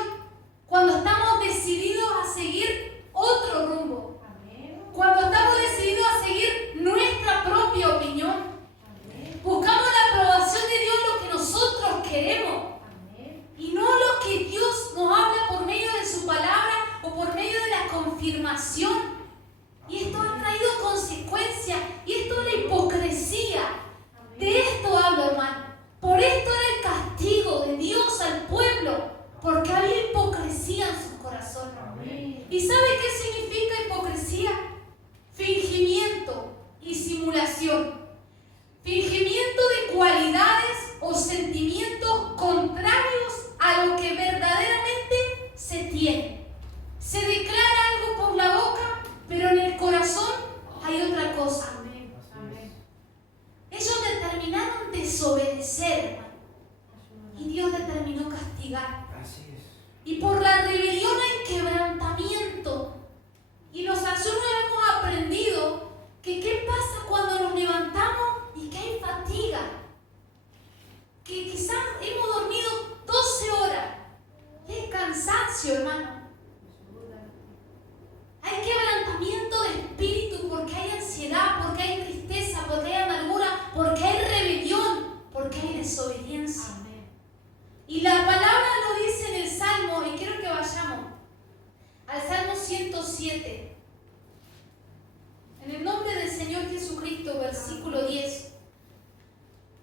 cuando estamos decididos a seguir otro rumbo, Amén. cuando estamos decididos a seguir nuestra propia opinión. Amén. Buscamos la aprobación de Dios, lo que nosotros queremos, Amén. y no lo que Dios nos habla por medio de su palabra o por medio de la confirmación. Y esto ha traído consecuencias, y esto es la hipocresía. De esto hablo, hermano. Por esto era el castigo de Dios al pueblo, porque había hipocresía en su corazón. Amén. ¿Y sabe qué significa hipocresía? Fingimiento y simulación. Fingimiento de cualidades o sentimientos contrarios a lo que verdaderamente se tiene. Se declara algo por la boca, pero en el corazón hay otra cosa. Amén. Amén. Ellos determinaron desobedecer, hermano, y Dios determinó castigar. Así es. Y por la rebelión hay quebrantamiento. Y los asuntos hemos aprendido que qué pasa cuando nos levantamos y que hay fatiga. Que quizás hemos dormido 12 horas. Y hay cansancio, hermano. Hay quebrantamiento de espíritu porque hay ansiedad, porque hay tristeza, porque hay amargura, porque hay rebelión, porque hay desobediencia. Amén. Y la palabra lo dice en el Salmo, y quiero que vayamos al Salmo 107. En el nombre del Señor Jesucristo, versículo 10.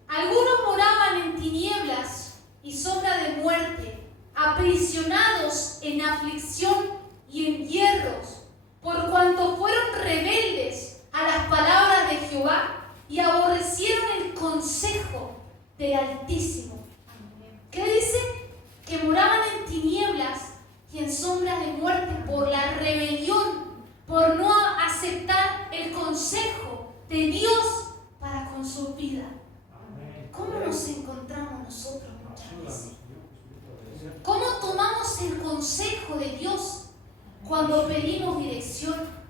Algunos moraban en tinieblas y sombra de muerte, aprisionados en aflicción y en hierros, por cuanto fueron rebeldes a las palabras de Jehová y aborrecieron el consejo del Altísimo. Amén. ¿Qué dice? Que moraban en tinieblas y en sombras de muerte por la rebelión, por no aceptar el consejo de Dios para con su vida. Amén. ¿Cómo nos encontramos nosotros muchas Ayúdanos, veces? Señor. ¿Cómo tomamos el consejo de Dios cuando pedimos dirección?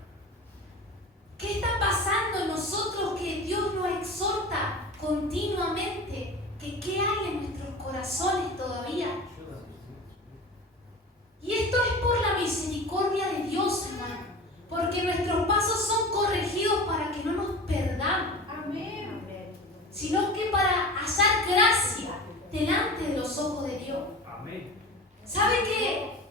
¿Qué está pasando en nosotros que Dios nos exhorta continuamente? Que qué hay en nuestros corazones todavía. Ayúdanos, Y esto es por la misericordia de Dios, hermano, porque nuestros pasos son corregidos para que no nos perdamos, Amén. sino que para hallar gracia delante de los ojos de Dios. Amén. ¿Sabe que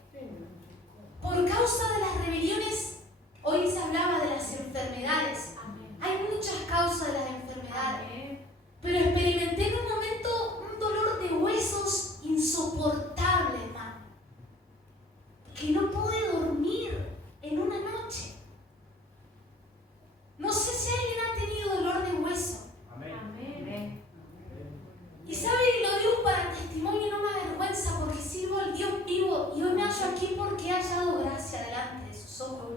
por causa de las rebeliones, hoy se hablaba de las enfermedades? Amén. Hay muchas causas de las enfermedades, Amén. pero experimenté en un momento un dolor de huesos insoportable, hermano, que no pude dormir en una noche. No sé si alguien ha tenido dolor de hueso. Amén. Amén. Y sabe, lo digo para testimonio y no me avergüenza, porque sirvo al Dios vivo y hoy me hallo aquí porque he hallado gracia delante de sus ojos.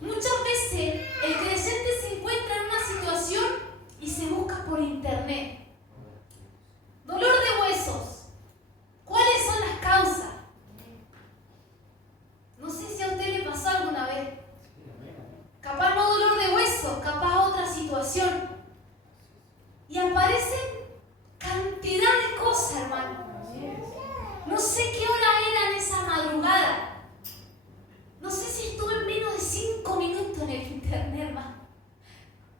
Muchas veces el creyente se encuentra en una situación y se busca por internet. Dolor de huesos. ¿Cuáles son las causas? No sé si a usted le pasó alguna vez. Capaz no dolor de hueso, capaz otra situación. Y aparecen cantidad de cosas, hermano. No sé qué hora era en esa madrugada. No sé si estuve menos de 5 minutos en el internet, hermano.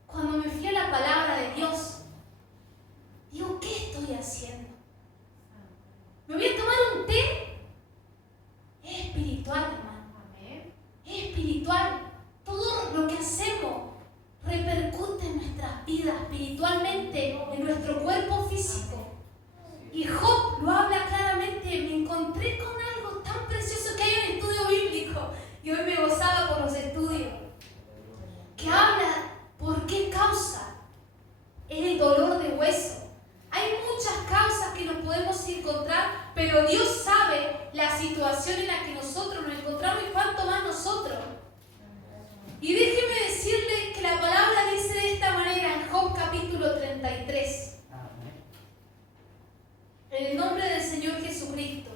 Cuando me fui a la palabra de Dios, digo, ¿qué estoy haciendo? ¿Me voy a tomar un té? Es espiritual, hermano. Amén. Es espiritual. Todo lo que hacemos repercute en nuestras vidas espiritualmente, en nuestro cuerpo físico. Y Job lo habla claramente. Me encontré con algo tan precioso que hay en el estudio bíblico. Y hoy me gozaba por los estudios. Que habla pero Dios sabe la situación en la que nosotros nos encontramos y cuánto más nosotros. Y déjeme decirle que la palabra dice de esta manera en Job capítulo 33, en el nombre del Señor Jesucristo,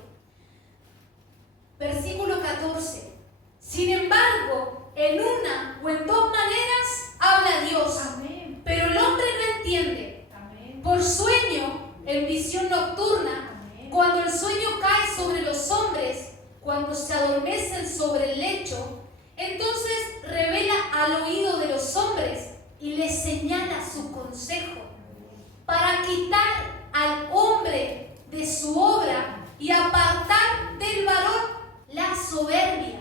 versículo 14. Sin embargo, en una o en dos maneras habla Dios, Amén. pero el hombre no entiende. Amén. Por sueño, en visión nocturna, Amén. cuando el sueño cae sobre los hombres, cuando se adormecen sobre el lecho, entonces revela al oído de los hombres y les señala su consejo para quitar al hombre de su obra y apartar del varón la soberbia.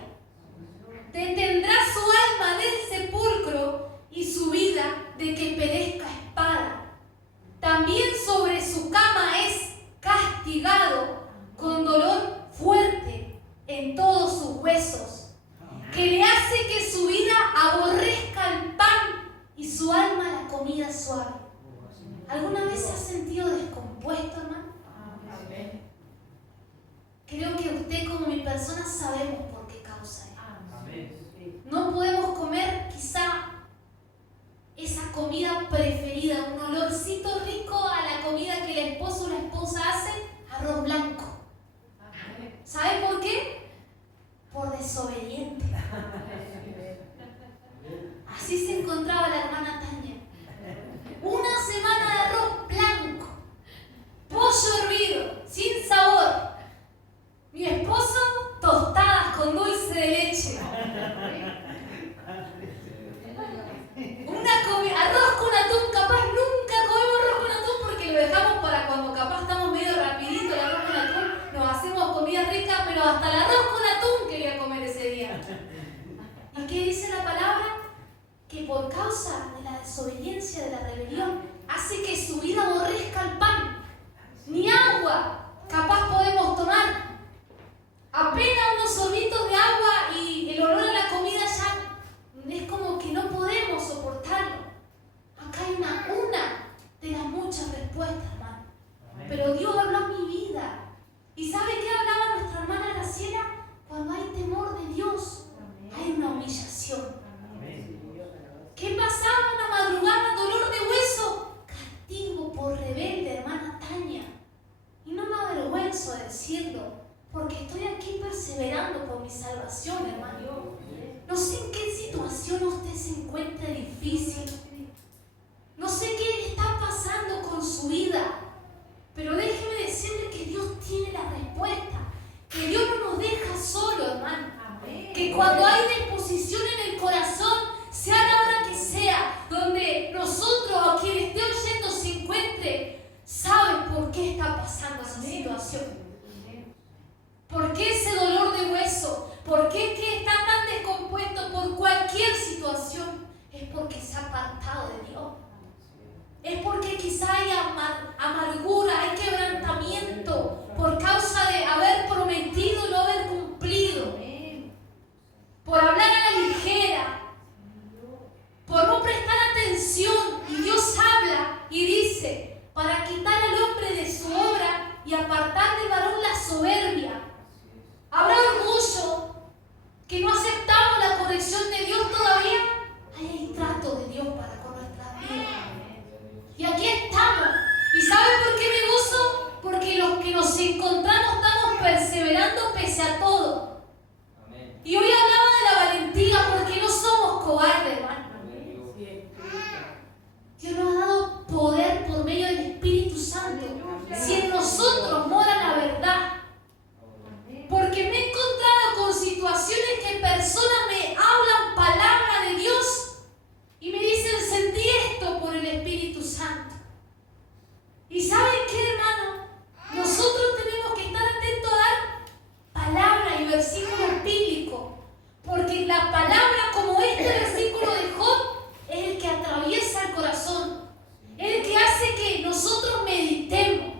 Detendrá su alma del sepulcro y su vida de que perezca espada. También sobre su cama es castigado con dolor fuerte en todos sus huesos, que le hace que su vida aborrezca el pan y su alma la comida suave. ¿Alguna vez se ha sentido descompuesto, hermano? Amén. Creo que usted como mi persona sabemos por qué causa es. Amén. No podemos comer quizá esa comida preferida, un olorcito rico a la comida que el esposo o la esposa hacen, arroz blanco. Amén. ¿Sabe por qué? Por desobediente. Así se encontraba la hermana Tania. Una semana de arroz blanco, pollo hervido, sin sabor. Mi esposo, tostadas con dulce de leche. Arroz con atún, capaz nunca comemos arroz con atún porque lo dejamos para cuando capaz estamos medio rapidito el arroz con atún, nos hacemos comida rica, pero hasta el arroz con atún quería comer ese día. ¿Y qué dice la palabra? Que por causa de la desobediencia, de la rebelión, hace que su vida aborrezca el pan. Ni agua capaz podemos tomar. Apenas unos sorbitos de agua y el olor a la comida ya es como que no podemos soportarlo. Acá hay una de las muchas respuestas, hermano. Pero Dios habló a mi vida. ¿Y sabe qué hablaba nuestra hermana Graciela? Cuando hay temor de Dios, hay una humillación. ¿Qué pasaba una madrugada? Dolor de hueso. Castigo por rebelde, hermana Tania. Y no me avergüenzo de decirlo, porque estoy aquí perseverando por mi salvación, hermano. No sé en qué situación usted se encuentra difícil. No sé qué está pasando con su vida. Pero déjeme decirle que Dios tiene la respuesta. Que Dios no nos deja solo, hermano. Que cuando hay disposición en el corazón, sea la hora que sea, donde nosotros o quien esté oyendo se encuentre, sabe por qué está pasando esa situación. ¿Por qué ese dolor de hueso? ¿Por qué que está tan descompuesto por cualquier situación? Es porque se ha apartado de Dios. Es porque quizá hay amargura, hay quebrantamiento por causa de haber prometido y no haber cumplido. Por hablar a la ligera. Por no prestar atención. Y Dios habla y dice, para quitar al hombre de su obra y apartar del varón la soberbia. ¿Habrá orgullo que no aceptamos la corrección de Dios todavía? Hay el trato de Dios para con nuestras vidas. Y aquí estamos. ¿Y saben por qué me gozo? Porque los que nos encontramos estamos perseverando pese a todo. Y hoy hablaba de la valentía porque no somos cobardes, hermano. Dios nos ha dado poder por medio del Espíritu Santo. Si en nosotros mora la verdad. Porque me he encontrado con situaciones que personas me hablan palabra de Dios y me dicen, sentí esto por el Espíritu Santo. ¿Y saben qué, hermano? Nosotros tenemos que estar atentos a dar palabra y versículos bíblicos. Porque la palabra, como este versículo de Job, es el que atraviesa el corazón. Es el que hace que nosotros meditemos.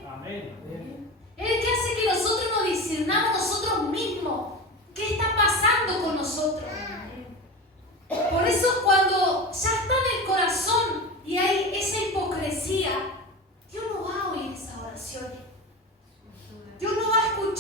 Es el que hace que nosotros nos discernamos nosotros mismos. ¿Qué está pasando con nosotros? Por eso cuando ya está en el corazón y hay esa hipocresía, Dios no va a oír esas oraciones. Dios no va a escuchar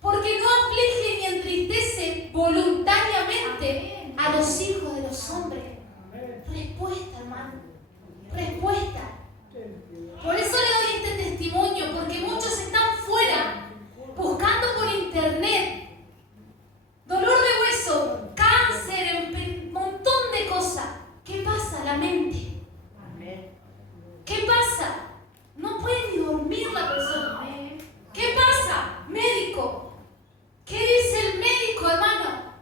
porque no aflige ni entristece voluntariamente Amén. a los hijos de los hombres. Amén. Respuesta, hermano. Respuesta. Por eso le doy este testimonio, porque muchos están fuera buscando por internet dolor de hueso, cáncer, un montón de cosas. ¿Qué pasa? La mente. Amén. ¿Qué pasa? No puede ni dormir la persona. Amén. ¿Qué pasa? Médico. ¿Qué dice el médico, hermano?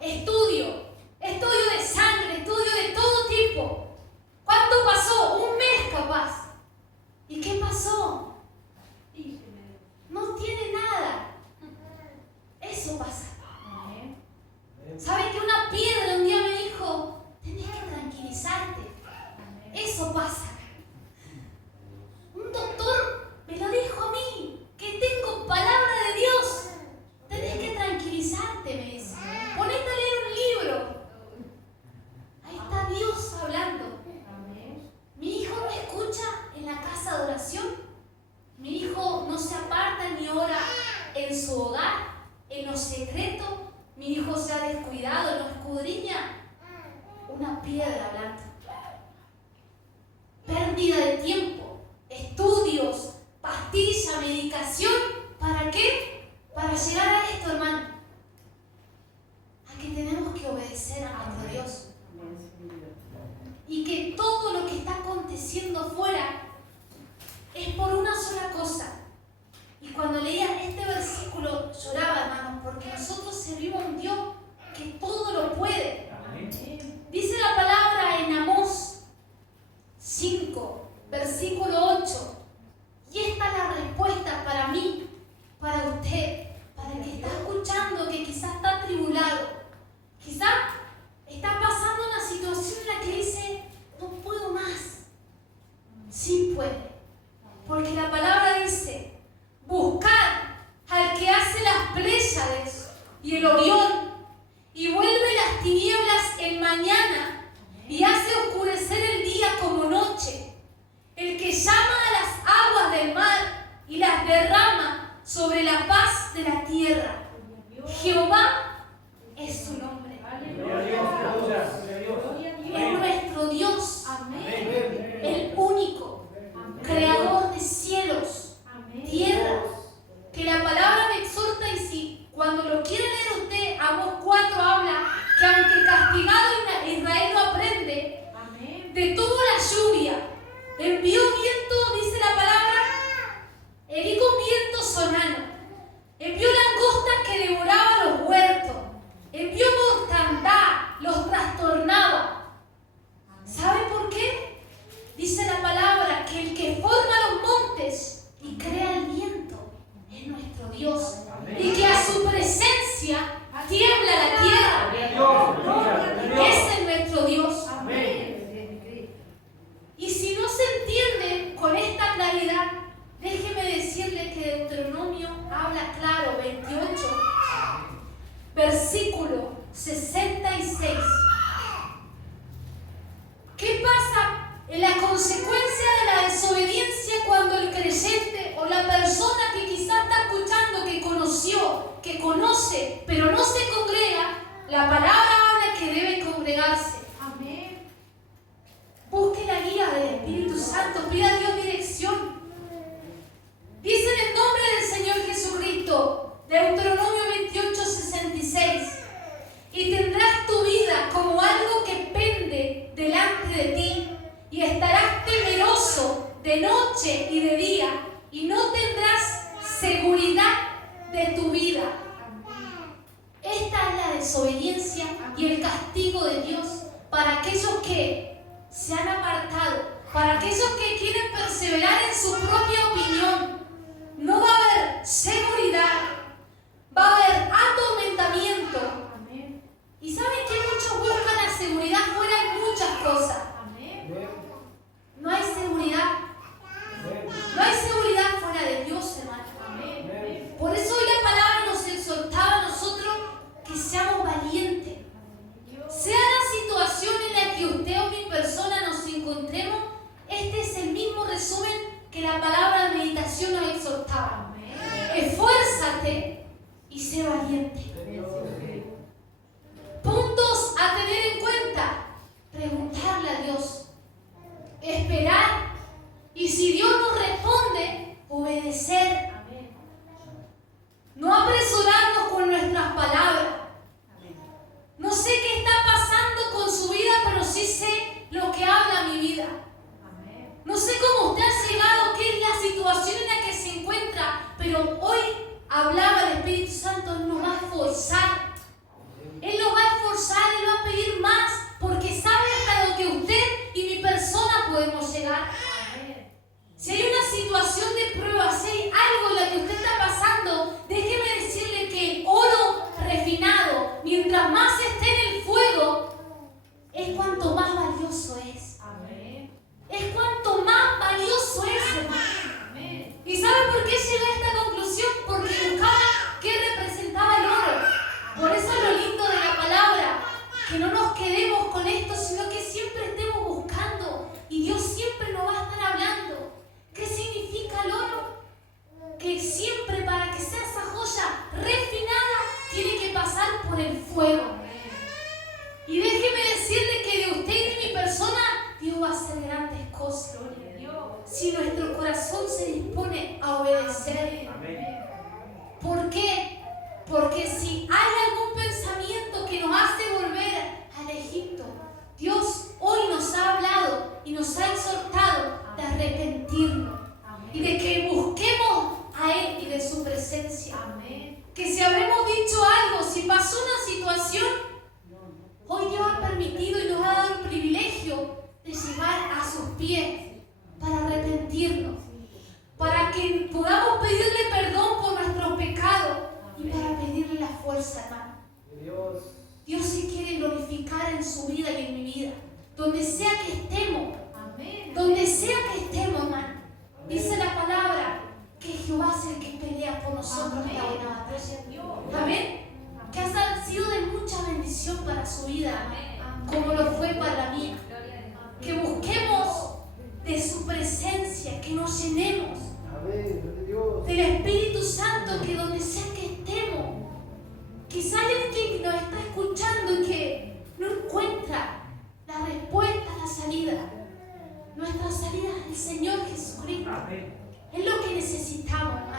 Estudio de sangre, estudio de todo tipo. ¿Cuánto pasó? Un mes capaz. ¿Y qué pasó? No tiene nada. Eso pasa. Amén. ¿Sabe que una piedra un día me dijo, tenés que tranquilizarte? Eso pasa. Un doctor me lo dijo a mí, que tengo palabra de Dios. Tenés que tranquilizarte, me dice. Ponete a leer un libro. Ahí está Dios hablando. Amén. Mi hijo no escucha en la casa de oración. Mi hijo no se aparta ni ora en su hogar, en lo secreto. Mi hijo se ha descuidado, no escudriña. Una piedra hablando. Pérdida de tiempo, estudios, pastilla, medicación. ¿Para qué? Para llegar a esto, hermano. A que tenemos que obedecer a nuestro Dios. Y que todo lo que está aconteciendo afuera es por una sola cosa. Y cuando leía este versículo lloraba, hermanos, porque nosotros servimos a un Dios que todo lo puede. Amén. Dice la palabra en Amós 5, versículo 8. Y esta es la respuesta para mí, para usted, para el que está escuchando, que quizás está atribulado. Quizás está pasando una situación en la que dice, no puedo más. Sí puede. Porque la palabra dice, buscad al que hace las Pléyades y el Orión, y vuelve las tinieblas en mañana, y hace oscurecer el día como noche, el que llama a las aguas del mar y las derrama sobre la faz de la tierra. Jehová es su nombre. Gloria a Dios, aleluya, gloria a Dios. Es nuestro Dios, Amén. el único, creador de cielos, tierra. Que la palabra me exhorta, y si cuando lo quiere leer usted, Amós 4 habla que aunque castigado Israel no aprende, Amén. detuvo la lluvia, envió viento, dice la palabra, dijo viento sonano, envió langostas que devoraban los huertos, envió mortandad, los trastornaba. ¿Sabe por qué? Dice la palabra que el que forma los montes y crea el viento es nuestro Dios, y que a su presencia tiembla la tierra. Gloria a Dios, aleluya, gloria a Dios. Ese es nuestro Dios. Amén. Y si no se entiende con esta claridad, déjeme decirle que Deuteronomio habla claro, 28, versículo 66. ¿Qué pasa en la consecuencia de la desobediencia cuando el creyente o la persona que quizás está escuchando, que conoció, que conoce, pero no se congrega? La palabra habla que debe congregarse. Amén. Busque la guía del Espíritu Santo, pida a Dios dirección. Dice en el nombre del Señor Jesucristo, Deuteronomio 28, 66, y tendrás tu vida como algo que pende delante de ti, y estarás temeroso de noche y de día, y no tendrás seguridad de tu vida. Esta es la desobediencia y el castigo de Dios para aquellos que se han apartado, para aquellos que quieren perseverar en su propia opinión. No va a haber seguridad, va a haber atormentamiento. Amén. Y saben que muchos buscan la seguridad fuera de muchas cosas. Amén. No hay seguridad, no hay seguridad fuera de Dios, hermano. Amén. Por eso hoy la palabra nos exhortaba a nosotros que seamos valientes. Sea la situación en la que usted o mi persona nos encontremos, este es el mismo resumen que la palabra de meditación nos exhortaba. Amén. Esfuérzate fe y sé valiente. Puntos a tener en cuenta: preguntarle a Dios, esperar, y si Dios nos responde, obedecer. Amén. No apresurarnos con nuestras palabras. Amén. No sé qué está pasando con su vida, pero sí sé lo que habla mi vida. Amén. No sé cómo usted ha llegado, qué es la situación en la que se encuentra, pero hoy hablaba el Espíritu Santo, Él nos va a esforzar. Él nos va a esforzar, Él va a pedir más, porque sabe hasta lo que usted y mi persona podemos llegar. Amén. Si hay una situación de prueba, si hay algo en la que usted está pasando, déjeme decirle que el oro refinado, mientras más esté en el fuego, es cuanto más valioso es. Amén. Es cuanto más valioso es, hermano. Amén. ¿Y sabe por qué llegué a esta conclusión? Porque buscaba qué representaba el oro. Por eso es lo lindo de la palabra, que no nos quedemos con esto, sino que siempre estemos buscando y Dios siempre nos va a estar hablando. ¿Qué significa el oro? Que siempre, para que sea esa joya refinada, tiene que pasar por el fuego. Y déjeme decirle que de usted y de mi persona, Dios va a hacer grandes cosas. Gloria a Dios. Si nuestro corazón se dispone a obedecer. Amén. ¿Por qué? Porque si hay algún pensamiento que nos hace volver al Egipto, Dios hoy nos ha hablado y nos ha exhortado de arrepentirnos Amén. y de que busquemos a Él y de su presencia. Amén. Que si habremos dicho algo, si pasó una situación, hoy Dios ha permitido y nos ha dado el privilegio de llegar a sus pies para arrepentirnos, para que podamos pedirle perdón por nuestros pecados y para pedirle la fuerza, hermano. Dios se quiere glorificar en su vida y en mi vida, donde sea que estemos, Amén. donde sea que estemos, hermano. Dice la palabra que Jehová es el que pelea por nosotros esta buena batalla. Amén. Que ha sido de mucha bendición para su vida, como lo fue para la mía. Que busquemos de su presencia, que nos llenemos del Espíritu Santo, que donde sea que estemos, quizá hay alguien que nos está escuchando y que no encuentra la respuesta, la salida. Nuestra salida es el Señor Jesucristo. Amén. Es lo que necesitamos, hermano.